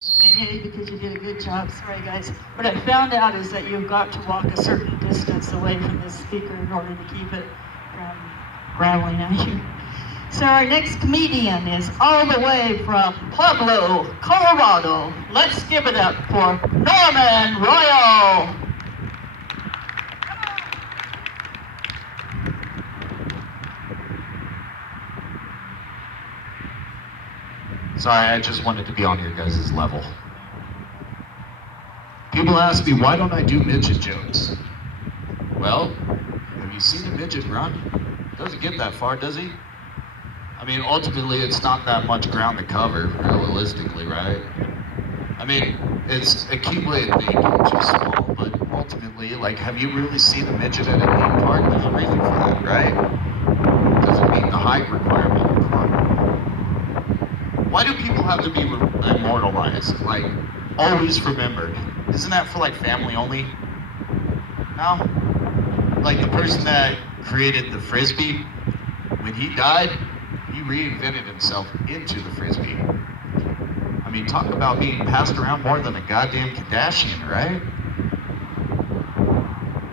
Hey, because you did a good job. Sorry, guys. What I found out is that you've got to walk a certain distance away from the speaker in order to keep it from rattling at you. So our next comedian is all the way from Pueblo, Colorado. Let's give it up for Norman Royal. Sorry, I just wanted to be on your guys' level. People ask me, why don't I do midget jokes? Well, have you seen a midget run? Doesn't get that far, does he? I mean, ultimately, it's not that much ground to cover, realistically, right? I mean, it's accumulated thinking, which is small, but ultimately, like, have you really seen a midget at a theme park? There's a reason for that, right? Doesn't meet the height requirement. Why do people have to be immortalized? Like, always remembered? Isn't that for like family only? No? Like the person that created the Frisbee, when he died, he reinvented himself into the Frisbee. I mean, talk about being passed around more than a goddamn Kardashian, right?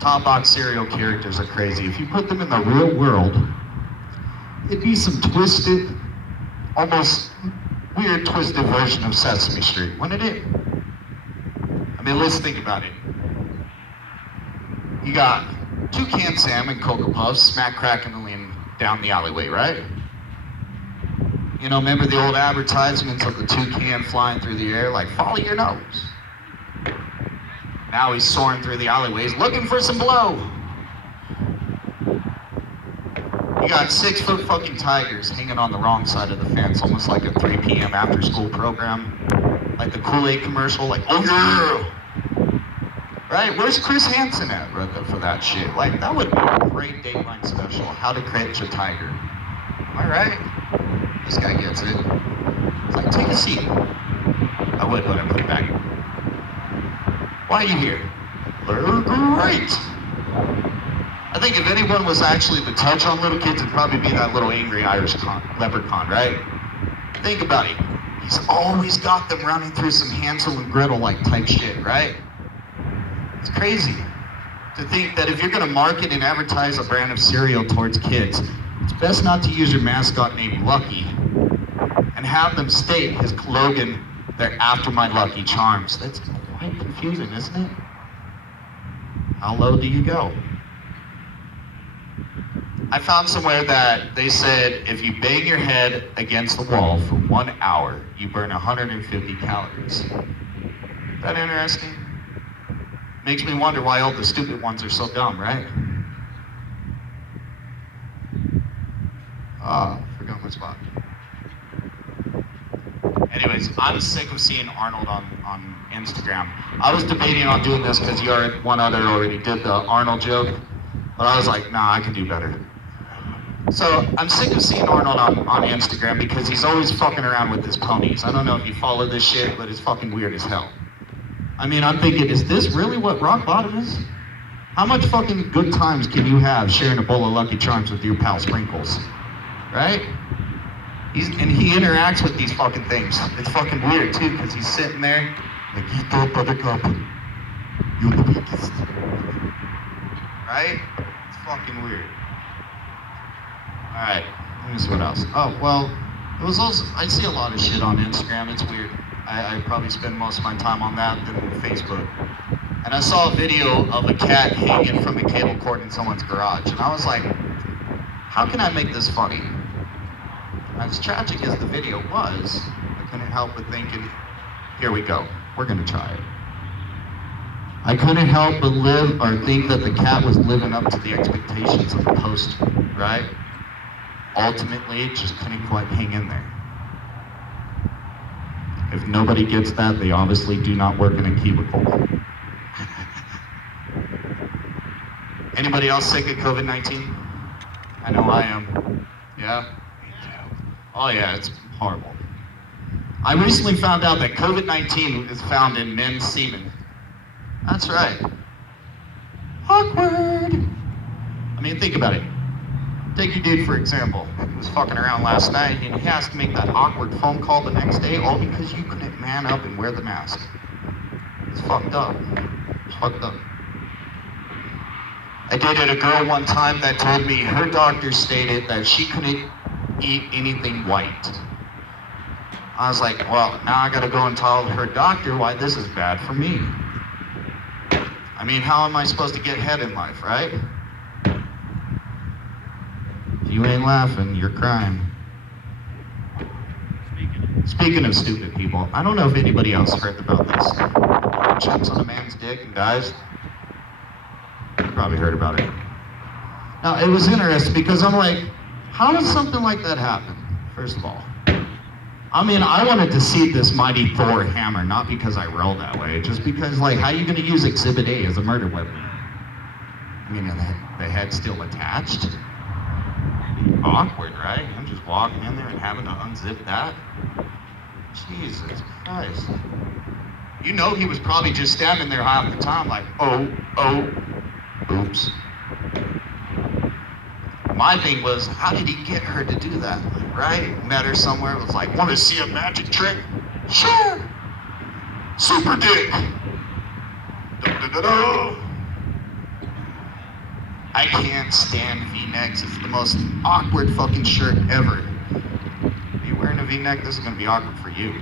Top box serial characters are crazy. If you put them in the real world, it'd be some twisted, almost weird twisted version of Sesame Street, wouldn't it? I mean, let's think about it. You got Toucan Sam and Cocoa Puffs smack cracking down the alleyway, right? You know, remember the old advertisements of the toucan flying through the air, like, follow your nose. Now he's soaring through the alleyways looking for some blow. You got 6-foot fucking tigers hanging on the wrong side of the fence, almost like a 3 p.m. after school program. Like the Kool-Aid commercial, like, oh yeah! Right? Where's Chris Hansen at for that shit? Like, that would be a great Dateline special, How to Catch a Tiger. Am I right? This guy gets it. It's like, take a seat. I would, but I put it back. Why are you here? They're great! I think if anyone was actually the touch on little kids, it'd probably be that little angry Irish leprechaun, right? Think about it. He's always got them running through some Hansel and Gretel like type shit, right? It's crazy to think that if you're gonna market and advertise a brand of cereal towards kids, it's best not to use your mascot named Lucky and have them state his slogan, they're after my Lucky Charms. That's quite confusing, isn't it? How low do you go? I found somewhere that they said if you bang your head against the wall for 1 hour, you burn 150 calories. Is that interesting? Makes me wonder why all the stupid ones are so dumb, right? Forgot my spot. Anyways, I'm sick of seeing Arnold on Instagram. I was debating on doing this because one other already did the Arnold joke, but I was like, nah, I can do better. So I'm sick of seeing Arnold on Instagram because he's always fucking around with his ponies. I don't know if you follow this shit, but it's fucking weird as hell. I mean, I'm thinking, is this really what rock bottom is? How much fucking good times can you have sharing a bowl of Lucky Charms with your pal Sprinkles? Right? And he interacts with these fucking things. It's fucking weird too, because he's sitting there like, eat up, buttercup. You're the weakest. Right? It's fucking weird. Alright, let me see what else. Oh, well, it was also, I see a lot of shit on Instagram. It's weird. I probably spend most of my time on that than Facebook. And I saw a video of a cat hanging from a cable cord in someone's garage. And I was like, how can I make this funny? As tragic as the video was, I couldn't help but thinking, here we go. We're gonna try it. I couldn't help but think that the cat was living up to the expectations of the post, right? Ultimately, it just couldn't quite hang in there. If nobody gets that, they obviously do not work in a cubicle. Anybody else sick of COVID-19? I know I am. Yeah? Oh yeah, it's horrible. I recently found out that COVID-19 is found in men's semen. That's right. Awkward. I mean, think about it. Take your dude for example. He was fucking around last night and he has to make that awkward phone call the next day all because you couldn't man up and wear the mask. It's fucked up. It's fucked up. I dated a girl one time that told me her doctor stated that she couldn't eat anything white. I was like, well, now I gotta go and tell her doctor why this is bad for me. I mean, how am I supposed to get ahead in life, right? If you ain't laughing, you're crying. Speaking of stupid people, I don't know if anybody else heard about this. Checks on a man's dick and dies. You probably heard about it. Now, it was interesting because I'm like, how does something like that happen, first of all? I mean, I wanted to see this mighty Thor hammer, not because I roll that way, just because, like, how are you going to use Exhibit A as a murder weapon? I mean, the head's still attached. Awkward, right? I'm just walking in there and having to unzip that. Jesus Christ. You know he was probably just standing there half the time like, oh, oops. My thing was, how did he get her to do that, right? Met her somewhere, was like, want to see a magic trick? Sure. Super dick. Da-da-da-da. I can't stand V-necks. It's the most awkward fucking shirt ever. If you're wearing a V-neck, this is gonna be awkward for you.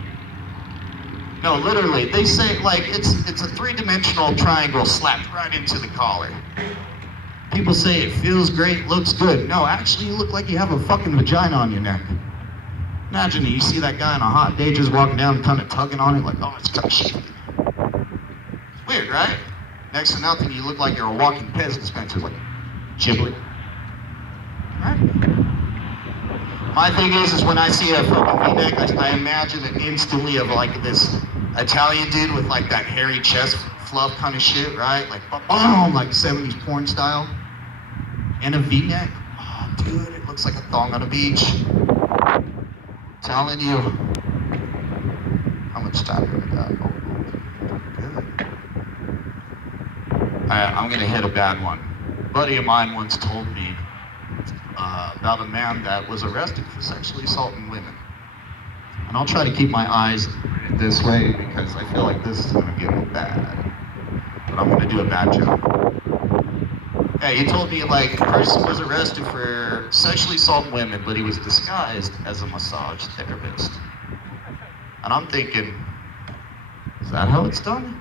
No, literally, they say like it's a three-dimensional triangle slapped right into the collar. People say it feels great, looks good. No, actually you look like you have a fucking vagina on your neck. Imagine you see that guy on a hot day just walking down kind of tugging on it like, oh, it's kind of shit. It's weird, right? Next to nothing, you look like you're a walking Pez dispenser, like Ghibli. Right? My thing is when I see a fucking V-neck, I imagine it instantly of like this Italian dude with like that hairy chest fluff kind of shit, right? Like boom, like 70s porn style. And a V-neck. Oh, dude, it looks like a thong on a beach. Telling you. How much time do we got? Oh, good. I'm gonna hit a bad one. A buddy of mine once told me about a man that was arrested for sexually assaulting women. And I'll try to keep my eyes this way because I feel like this is gonna get bad. But I'm gonna do a bad job. Yeah, he told me like the person was arrested for sexually assaulting women, but he was disguised as a massage therapist. And I'm thinking, is that how it's done?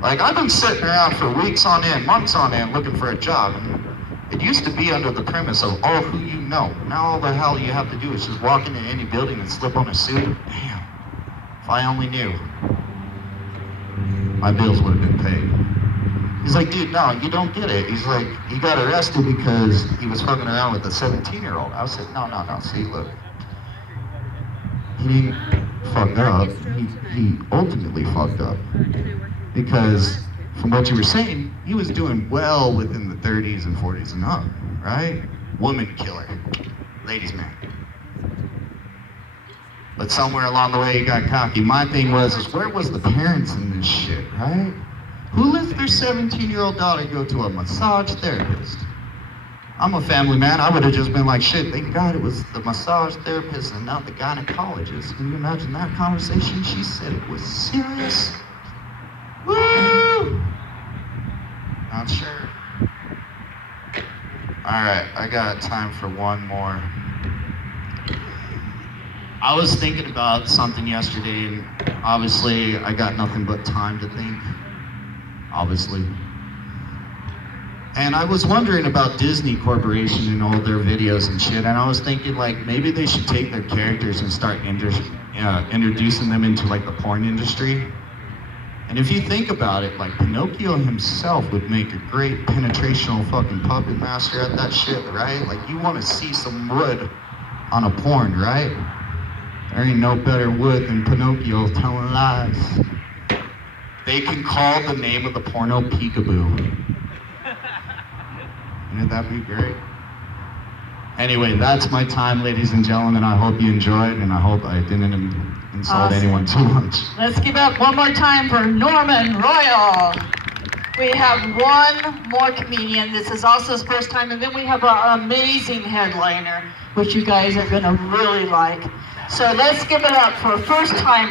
Like I've been sitting around for weeks on end, months on end, looking for a job. And it used to be under the premise of all who you know. Now all the hell you have to do is just walk into any building and slip on a suit. Damn, if I only knew. My bills would have been paid. He's like, dude, no, you don't get it. He's like, he got arrested because he was fucking around with a 17-year-old. I said, no, see, look. He didn't fuck up. He ultimately fucked up. Because from what you were saying, he was doing well within the 30s and 40s and up, right? Woman killer. Ladies man. But somewhere along the way he got cocky. My thing was, where was the parents in this shit, right? Who lets their 17-year-old daughter go to a massage therapist? I'm a family man. I would have just been like, shit, thank God it was the massage therapist and not the gynecologist. Can you imagine that conversation? She said it was serious. Woo! Not sure. All right, I got time for one more. I was thinking about something yesterday, and obviously I got nothing but time to think. Obviously. And I was wondering about Disney Corporation and all their videos and shit, and I was thinking like maybe they should take their characters and start introducing them into like the porn industry. And if you think about it, like Pinocchio himself would make a great penetrational fucking puppet master at that shit, right? Like you want to see some wood on a porn, right? There ain't no better wood than Pinocchio telling lies. They can call the name of the porno Peekaboo. Wouldn't that be great? Anyway, that's my time, ladies and gentlemen. I hope you enjoyed, and I hope I didn't insult anyone too much. Let's give up one more time for Norman Royal. We have one more comedian. This is also his first time, and then we have our amazing headliner, which you guys are gonna really like. So let's give it up for first timer.